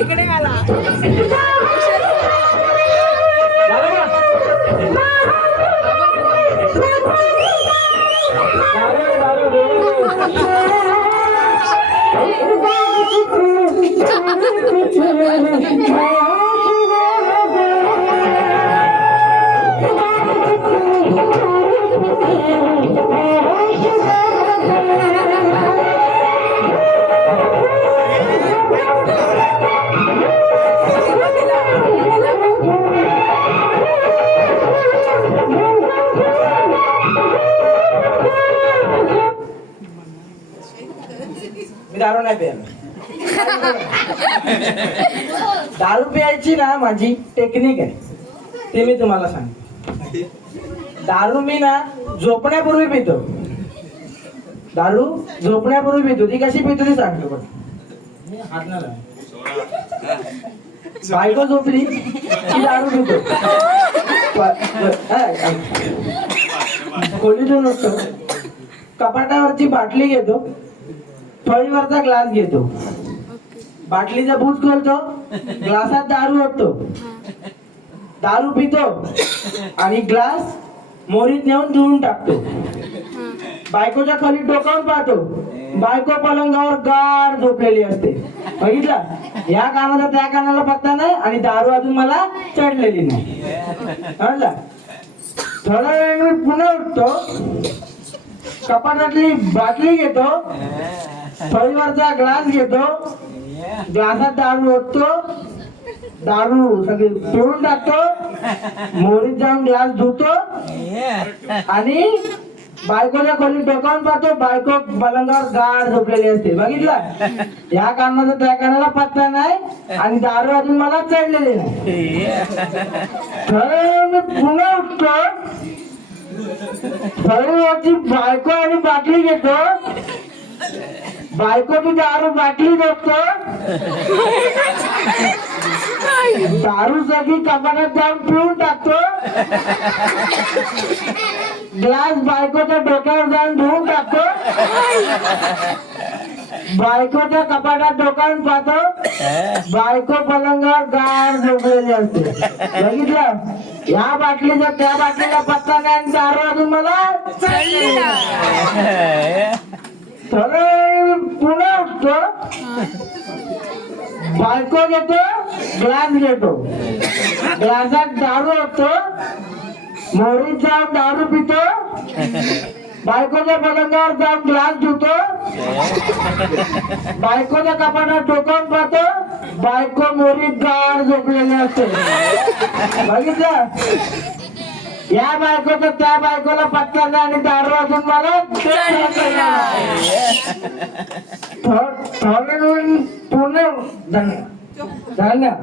इकडे आला दारू नाही प्यायला. दारू प्यायची ना माझी टेक्निक आहे, ते मी तुम्हाला सांगतो. दारू मी ना झोपण्यापूर्वी पितो. दारू झोपण्यापूर्वी पितो. ती कशी पितो ती सांगतो. पण मी हात नाही लावत. बायको झोपली की दारू पितो. खोलीतून नसतो, कपाटावरची बाटली घेतो, फळीवरचा ग्लास घेतो, बाटलीचा बूट खोलतो, ग्लासात दारू ओततो, दारू पितो आणि ग्लास मोरीत नेऊन धुवून टाकतो. बायकोच्या खाली डोकावून पाहतो, बायको पलंगावर गाढ झोपलेली असते. बघितलं, या कानाचा त्या कानाला पत्ता नाही आणि दारू अजून मला चढलेली नाही. समजला? थोडा वेळ मी पुन्हा उठतो, कपाटातली बाटली घेतो, फळीवरचा ग्लास घेतो, ग्लासात दारू ओततो, दारू सगळी पिळून टाकतो, मोरीत जाऊन ग्लास धुतो आणि बायकोच्या खोलीत डोकावून पाहतो, बायको पलंगावर गाढ झोपलेली असते. बघितलं, या कानाचा त्या कानाला पत्ता नाही आणि दारू अजून मला चढलेली नाही. मी पुन्हा उठतो, फळीवरची बायको आणि बाटली घेतो, बायकोची दारू बाटली बघतो, दारू सगळी कपाटात जाऊन पिळून टाकतो, ग्लास बायकोच्या डोक्यावर जाऊन धुवून टाकतो, बायकोच्या कपाटात डोकावून पाहतो, बायको पलंगावर गाढ झोपलेली असते. बघितलं, या बाटलीचा त्या बाटलीला पत्ता नाही आणि दारू अजून मला पुन्हा उठतो, बायको घेतो, ग्लास घेतो, ग्लासात दारू ओततो, मोरीत जाऊन दारू पितो, बायकोच्या पलंगावर जाऊन ग्लास धुतो, बायकोच्या कपाटात डोकावून पाहतो, बायको मोरीत गाढ झोपलेली असते. बघितलं, या बायकोचा त्या बायकोला पत्ता नाही आणि दारू अजून मला पुणे धन्यवाद.